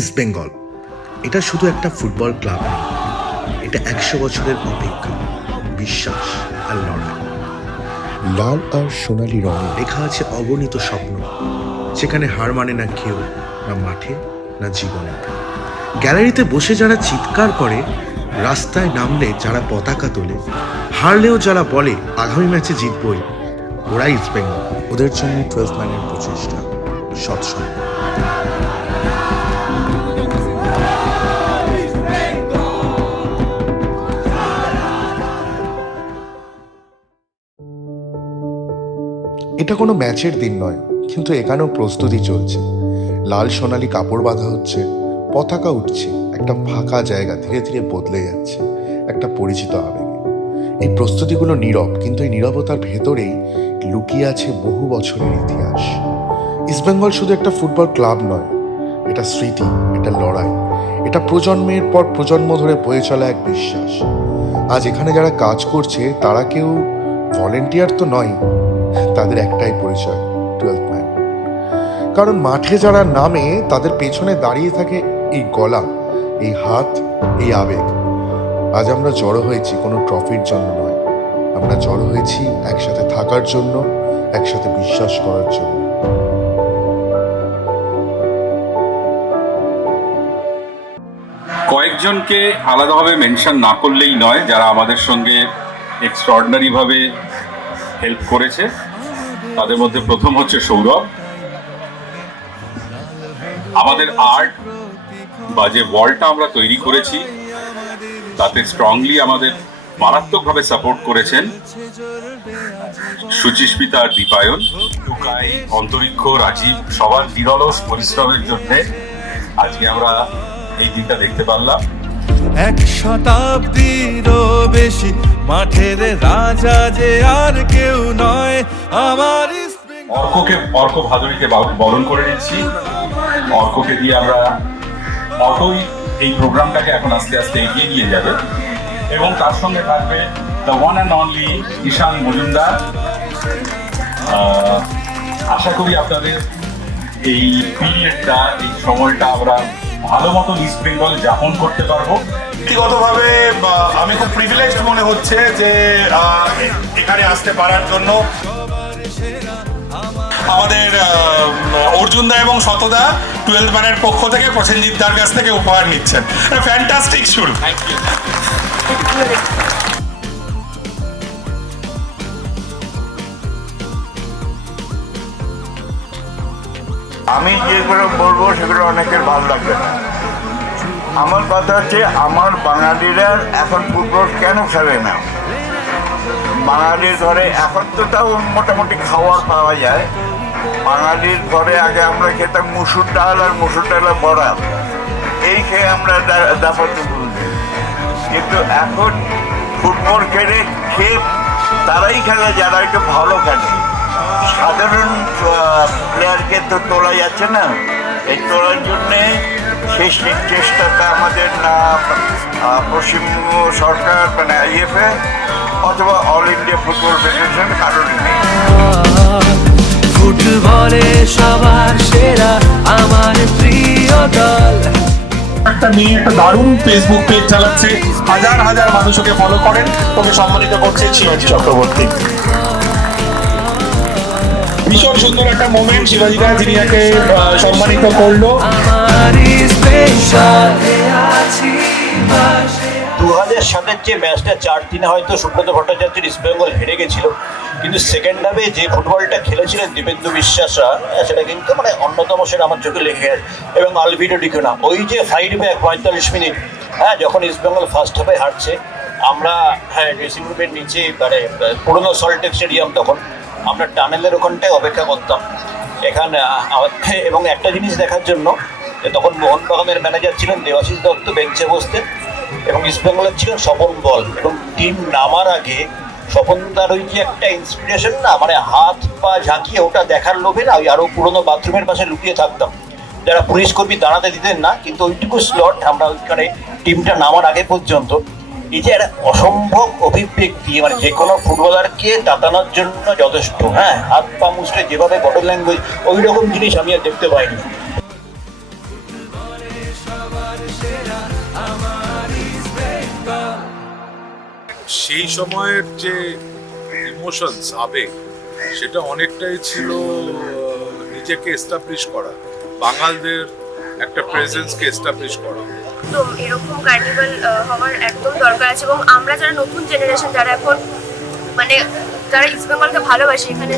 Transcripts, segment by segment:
East Bengal এটা শুধু একটা ফুটবল ক্লাব নয়, এটা 100 বছরের অপেক্ষা, বিশ্বাস আর লড়াই। লাল আর সোনালি রঙে লেখা আছে অগণিত স্বপ্ন, যেখানে হার মানে না কেউ, না মাঠে না জীবনে। গ্যালারিতে বসে যারা চিৎকার করে, রাস্তায় নামলে যারা পতাকা তোলে, হারলেও যারা বলে আগামী ম্যাচে জিতবই, ওরাই ইস্ট বেঙ্গল। ওদের জন্য 12th ম্যানের প্রচেষ্টা, সৎসঙ্গ। এটা কোনো ম্যাচের দিন নয়, কিন্তু এখানেও প্রস্তুতি চলছে। লাল সোনালি কাপড় বাঁধা হচ্ছে, পতাকা উঠছে, একটা ফাঁকা জায়গা ধীরে ধীরে বদলে যাচ্ছে একটা পরিচিত আবেগে। এই প্রস্তুতিগুলো নীরব, কিন্তু এই নীরবতার ভেতরেই লুকিয়ে আছে বহু বছরের ইতিহাস। ইস্টবেঙ্গল শুধু একটা ফুটবল ক্লাব নয়, এটা স্মৃতি, এটা লড়াই, এটা প্রজন্মের পর প্রজন্ম ধরে বয়ে চলা এক বিশ্বাস। আজ এখানে যারা কাজ করছে তারা কেউ ভলেন্টিয়ার তো নয়, তাদের একটাই পরিচয়, 12th ম্যান। কারণ মাঠে যারা নামে তাদের পেছনে দাঁড়িয়ে থাকে এই গলা, এই হাত, এই আবেগ। আজ আমরা জড়ো হয়েছি কোনো ট্রফির জন্য নয়, আমরা জড়ো হয়েছি একসাথে থাকার জন্য, একসাথে বিশ্বাস করার জন্য। কয়েকজনকে আলাদাভাবে মেনশন না করলেই নয়, যারা আমাদের সঙ্গে এক্সট্রাঅর্ডিনারিভাবে হেল্প করেছে। তাদের মধ্যে প্রথম হচ্ছে সৌরভ। আমাদের আর্ট বা যে ওয়ালটা আমরা তৈরি করেছি তাতে স্ট্রংলি আমাদের মারাত্মকভাবে সাপোর্ট করেছেন সুচিস্মিতা আর দীপায়ন, টুকাই, অন্তরিক্ষ, রাজীব, সবার নিরলস পরিশ্রমের জন্য আজকে আমরা এই দিনটা দেখতে পারলাম। 1 শতাব্দীরও বেশি মাঠের রাজা যে আর কেউ নয় আমার। অর্ক ভাদুরীকে বরণ করে নিচ্ছি। অর্ককে দিয়ে আমরা অটোই এই প্রোগ্রামটাকে এখন আস্তে আস্তে এগিয়ে নিয়ে যাবে, এবং তার সঙ্গে থাকবে দ্য ওয়ান অ্যান্ড অনলি ঈশান মজুমদার। আশা করি আপনাদের এই পিরিয়ডটা, এই সময়টা আমরা ভালো মতো ইস্ট বেঙ্গল যাপন করতে পারবো। ব্যক্তিগতভাবে আমি খুব প্রিভিলেজড মনে হচ্ছে যে এখানে আসতে পারার জন্য। আমাদের অর্জুনদা এবং শতদা 12th ম্যানের পক্ষ থেকে প্রসেনজিৎ দার কাছ থেকে উপহার নিচ্ছেন। ফ্যান্টাস্টিক শুরু। আমি যেগুলো বলবো সেগুলো অনেকের ভালো লাগবে না। আমার কথা হচ্ছে, আমার বাঙালিরা এখন ফুটবল কেন খেলে না? বাঙালির ঘরে এখন তো তাও মোটামুটি খাওয়ার পাওয়া যায়। বাঙালির ঘরে আগে আমরা খেতাম মুসুর ডাল আর মুসুর ডালের বড়া, এই খেয়ে আমরা দাফাতে বুঝি। কিন্তু এখন ফুটবল খেয়ে তারাই খেলে যারা একটু ভালো খেলে। সাধারণ প্লেয়ারকে তো তোলা যাচ্ছে না। এই তোলার জন্যে শেষ চেষ্টাটা আমাদের না পশ্চিমবঙ্গ সরকার মানে আইএফএ অথবা অল ইন্ডিয়া ফুটবল ফেডারেশন কারণে নেই। ফুটবলে সবার সেরা আমার প্রিয় দল। একটা মেয়ে একটা দারুণ ফেসবুক পেজ চালাচ্ছে, হাজার হাজার মানুষ ওকে ফলো করেন। ওকে সম্মানিত করছে শিবাজি চক্রবর্তী। ভীষণ সুন্দর একটা মোমেন্ট শিবাজিরা যিনি একে সম্মানিত করলো। 2000 সালের যে ম্যাচটা 4-3 হয়তো সুব্রত ভট্টাচার্যের ইস্ট বেঙ্গল হেরে গেছিল, কিন্তু সেকেন্ড হাফে যে ফুটবলটা খেলেছিলেন দীপেন্দু বিশ্বাসরা, সেটা কিন্তু মানে অন্যতম, সেটা আমার চোখে লেগে গেছে। এবং আলভিটো ডিকোনা, ওই যে ফাইট ব্যাক 45 মিনিট, যখন ইস্ট বেঙ্গল ফার্স্ট হাফে হারছে, আমরা ড্রেসিং রুমের নিচে মানে পুরোনো সল্টেক স্টেডিয়াম, তখন আমরা টানেলের ওখানটায় অপেক্ষা করতাম এখানে। এবং একটা জিনিস দেখার জন্য, তখন মোহনবাগানের ম্যানেজার ছিলেন দেবাশিস দত্ত, বেঞ্চে বসতেন, এবং ইস্ট বেঙ্গলের ছিলেন স্বপন বল। এবং টিম নামার আগে স্বপনদার ওই যে একটা ইন্সপিরেশন না, মানে হাত পা ঝাঁকিয়ে ওটা দেখার লোভে না, ওই আরও পুরোনো বাথরুমের পাশে লুকিয়ে থাকতাম, যারা পুলিশ কর্মী দাঁড়াতে দিতেন না, কিন্তু ওইটুকু স্লট আমরা ওইখানে টিমটা নামার আগে পর্যন্ত। এই যে একটা অসম্ভব অভিব্যক্তি, মানে যে কোনো ফুটবলারকে তাতানোর জন্য যথেষ্ট। হাত পা মুছলে যেভাবে বডি ল্যাঙ্গুয়েজ, ওই রকম জিনিস আমি আর দেখতে পাইনি। সেই সময়ের যে ইমোশনস আবেগ সেটা অনেকটাই ছিল নিজেকে এস্টাবলিশ করা, বাঙালদের একটা প্রেজেন্সকে এস্টাবলিশ করা। একদম এরকম কার্নিভাল হওয়ার একদম দরকার আছে, এবং আমরা যারা নতুন জেনারেশন, যারা এখন মানে যারা ইস্ট বেঙ্গলকে ভালোবাসে, এখানে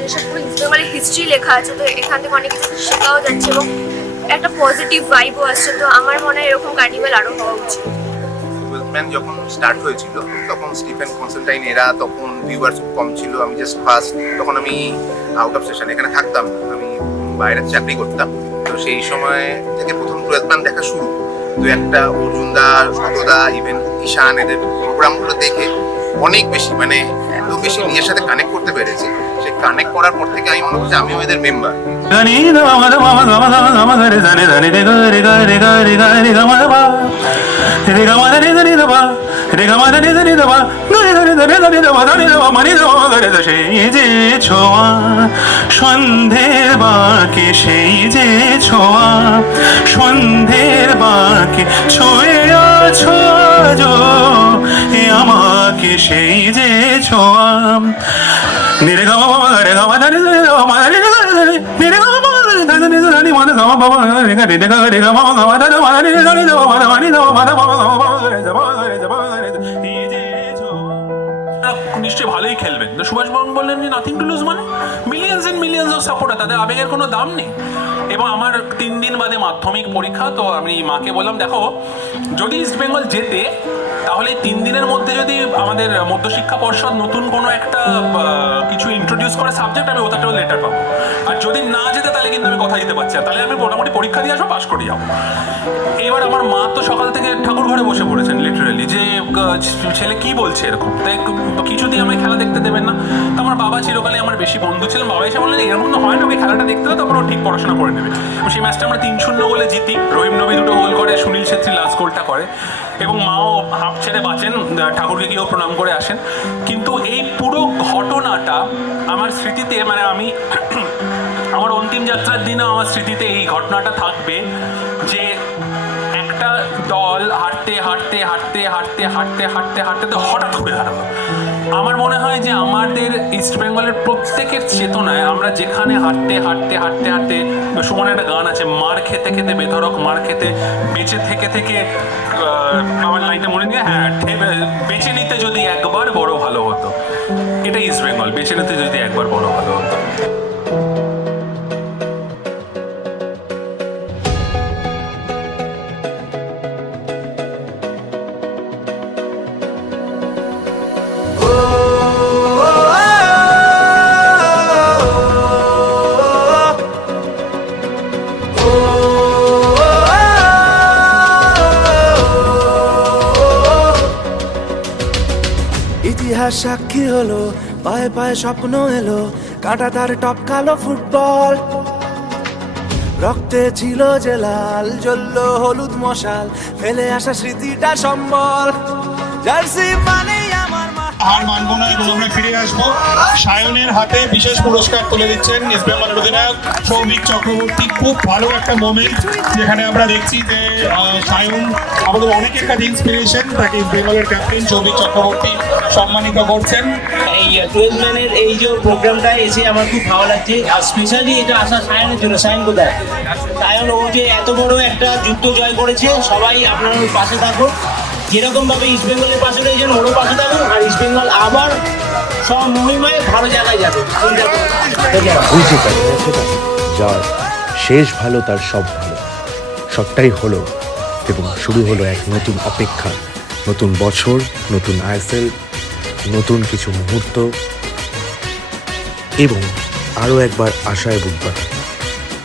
যেসব পুরো ইস্ট বেঙ্গলের হিস্ট্রি লেখা আছে, তো এখান থেকে অনেক কিছু শেখাও যাচ্ছে এবং একটা পজিটিভ ভাইবও আসছে। তো আমার মনে হয় এরকম কার্নিভাল আরও হওয়া উচিত। ম্যান যখন স্টার্ট হয়েছিল তখন স্টিফেন কনসেন্টাইন এরা, তখন ভিউয়ার্স কম ছিল। আমি জাস্ট ফার্স্ট, তখন আমি আউট অফ সেশন, এখানে থাকতাম না, আমি বাইরে চাকরি করতাম। তো সেই সময় থেকে প্রথম 12th ম্যান দেখা শুরু। তো একটা অর্জুনদা, শতদা, ইভেন ঈশান, এদের প্রোগ্রামগুলো দেখে অনেক বেশি মানে এত বেশি নিজের সাথে কানেক্ট করতে পেরেছি। সেই কানেক্ট করার পর থেকে আমি মনে করছি আমিও এদের মেম্বার। সেই যে ছোঁয়া সন্ধের বাঁকে, সেই যে ছোঁয়া সন্ধের বাঁকে ছুঁয়ে আছো আজো এ আমাকে, সেই যে ছোঁয়া নিরে গামা বাবা রে গামা রে গামা রে নিরে গামা বাবা রে মানে গামা বাবা রে গা রে গা রে গামা গামা রে গামা রে গা রে গামা রে মানে গামা রে বাবা রে যাবা রে যাবা রে এই যে নিশ্চয়ই ভালোই খেলবেন। তো সুভাষ বর্মন বললেন যে নাথিং টু লুজ, মানে millions and millions of supporter, তাদের আবেগের কোনো দাম নেই। এবং আমার 3 দিন বাদে মাধ্যমিক পরীক্ষা, তো আমি মাকে বললাম দেখো যদি ইস্ট বেঙ্গল জেতে তাহলে 3 দিনের মধ্যে যদি আমাদের মধ্যশিক্ষা পর্ষদ নতুন কোনো একটা কিছু ইন্ট্রোডিউস করে সাবজেক্ট, আমি ওটাতেও লেটার পাবো। আর যদি না যেতে তাহলে কিন্তু আমি কথা দিতে পারছি না, তাহলে আমি মোটামুটি পরীক্ষা দিয়ে আসবো, পাশ করে যাবো। এবার আমার মা তো সকাল থেকে ঠাকুর ঘরে বসে পড়েছেন লিটারালি, যে ছেলে কি বলছে এরকম, তাই কিছুতেই আমায় খেলা দেখতে দেবেন না। তো আমার বাবা চিরকালে আমার বেশি বন্ধু ছিলেন, বাবা এসে বললেন এরকম তো হয় না, ওকে খেলাটা দেখতে হবে, তারপর ও ঠিক পড়াশোনা করে নেবে। এবং সেই ম্যাচটা আমরা 3-0 গোলে জিতি। রহিম নবী 2 গোল করে, সুনীল ছেত্রী লাস্ট গোলটা করে, এবং মাও হাফ ছেড়ে বাঁচেন, ঠাকুরকে গিয়েও প্রণাম করে আসেন। কিন্তু এই পুরো ঘটনাটা আমার স্মৃতিতে, মানে আমি আমার অন্তিম যাত্রার দিনও আমার স্মৃতিতে এই ঘটনাটা থাকবে, যে একটা দল হাঁটতে হাঁটতে হাঁটতে হাঁটতে হাঁটতে হাঁটতে হাঁটতে তো হঠাৎ ঘুরে দাঁড়ালো। আমার মনে হয় যে আমাদের ইস্ট বেঙ্গলের প্রত্যেকের চেতনায় আমরা যেখানে হাঁটতে হাঁটতে হাঁটতে হাঁটতে, সুমনের একটা গান আছে, মার খেতে খেতে বেধড়ক মার খেতে বেঁচে থেকে থেকে, আমার লাইনটা মনে নিয়ে, হ্যাঁ, বেঁচে নিতে যদি একবার বড় ভালো হতো। এটা ইস্ট বেঙ্গল, বেঁচে নিতে যদি একবার বড় ভালো হতো। ইতিহাস সাক্ষী হলো, পায়ে পায়ে স্বপ্ন এলো, কাঁটাতার টপকালো ফুটবল, রক্তে ছিল যে লাল, জ্বললো হলুদ মশাল, ফেলে আসা স্মৃতিটা সম্বল, জার্সি মানেই আমার মা। হার মানবো না এবং আমরা ফিরে আসবো। সায়নের হাতে বিশেষ পুরস্কার তুলে দিচ্ছেন ইস্ট বেঙ্গলের অধিনায়ক সৌভিক চক্রবর্তী। খুব ভালো একটা মোমেন্ট, যেখানে আমরা দেখছি যে সায়ন আমাদের অনেকের কাছে ইন্সপিরেশন, তাকে ইস্ট বেঙ্গলের ক্যাপ্টেন সৌভিক চক্রবর্তী সম্মানিত করছেন। এই 12 ম্যানের এই যে প্রোগ্রামটা এসে আমার খুব ভালো লাগছে, আর স্পেশালি এটা আসা সায়নের জন্য। সায়ন কোথায়? সায়ন ও যে এত বড় একটা যুদ্ধ জয় করেছে, সবাই আপনার পাশে থাকুন, যেরকম ভাবে ইস্ট বেঙ্গলের পাশে রয়েছেন ওরও পাশে থাকুন, আর ইস্ট বেঙ্গল আবার সব মহিমায় ভালো জায়গায় যাবে। যার শেষ ভালো তার সব ভালো, সবটাই হলো, এবং শুরু হলো এক নতুন অপেক্ষা, নতুন বছর, নতুন আইএসএল, নতুন কিছু মুহূর্ত, এবং আরও একবার আশায় বুক বাঁধা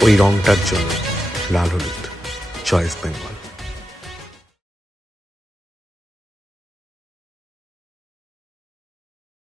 ওই রংটার জন্য লাল হলুদ। জয় ইস্ট বেঙ্গল।